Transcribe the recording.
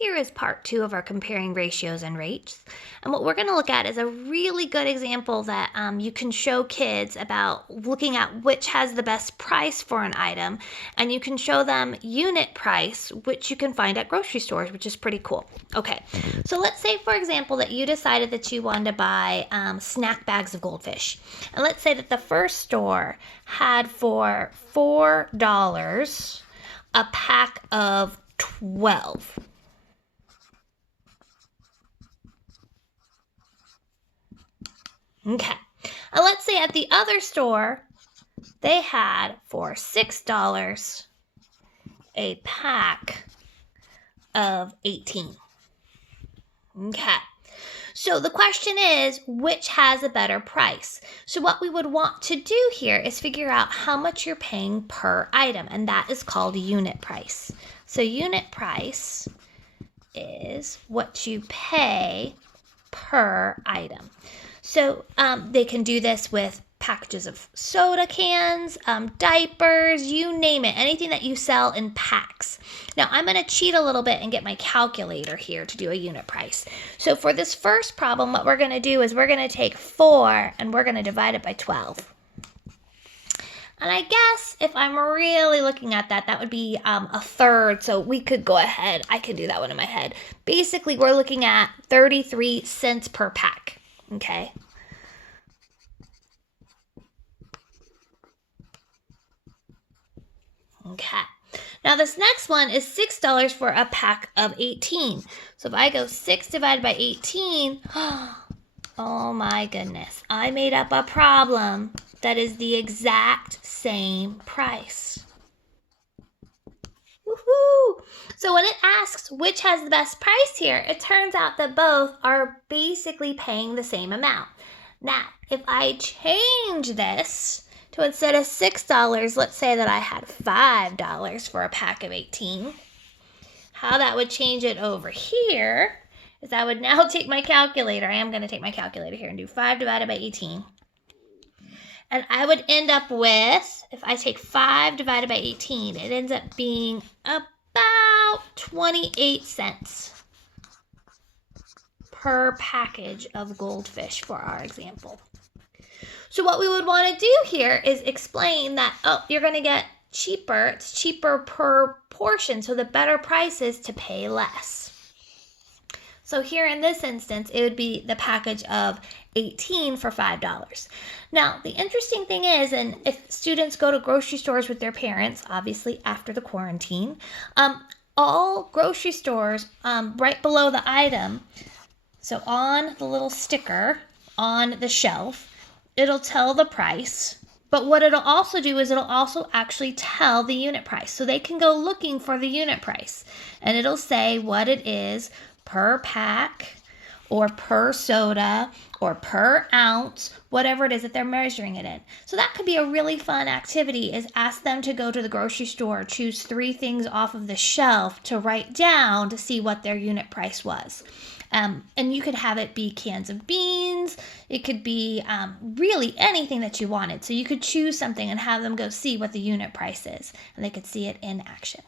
Here is part 2 of our comparing ratios and rates. And what we're going to look at is a really good example that you can show kids about looking at which has the best price for an item. And you can show them unit price, which you can find at grocery stores, which is pretty cool. Okay, so let's say, for example, that you decided that you wanted to buy snack bags of goldfish. And let's say that the first store had for $4 a pack of 12. Okay, and let's say at the other store, they had for $6 a pack of 18. Okay, so the question is, which has a better price? So what we would want to do here is figure out how much you're paying per item, and that is called unit price. So unit price is what you pay per item. So they can do this with packages of soda cans, diapers, you name it, anything that you sell in packs. Now I'm going to cheat a little bit and get my calculator here to do a unit price. So for this first problem, what we're going to do is we're going to take 4 and we're going to divide it by 12. And I guess if I'm really looking at that, that would be a third. So we could go ahead. I could do that one in my head. Basically, we're looking at 33 cents per pack. Okay. Okay. Now this next one is $6 for a pack of 18. So if I go 6 divided by 18, oh my goodness, I made up a problem that is the exact same price. Woohoo! So when it asks which has the best price here, it turns out that both are basically paying the same amount. Now, if I change this to instead of $6, let's say that I had $5 for a pack of 18, how that would change it over here is I would now take my calculator. I am going to take my calculator here and do 5 divided by 18. And I would end up with, if I take 5 divided by 18, it ends up being about 28 cents per package of goldfish for our example. So what we would want to do here is explain that, you're going to get cheaper. It's cheaper per portion, so the better price is to pay less. So here in this instance, it would be the package of 18 for $5. Now, the interesting thing is, and if students go to grocery stores with their parents, obviously after the quarantine, all grocery stores, right below the item, so on the little sticker on the shelf, it'll tell the price. But what it'll also do is it'll also actually tell the unit price. So they can go looking for the unit price. And it'll say what it is per pack or per soda or per ounce, whatever it is that they're measuring it in. So that could be a really fun activity, is ask them to go to the grocery store, choose 3 things off of the shelf to write down to see what their unit price was. And you could have it be cans of beans. It could be really anything that you wanted. So you could choose something and have them go see what the unit price is, and they could see it in action.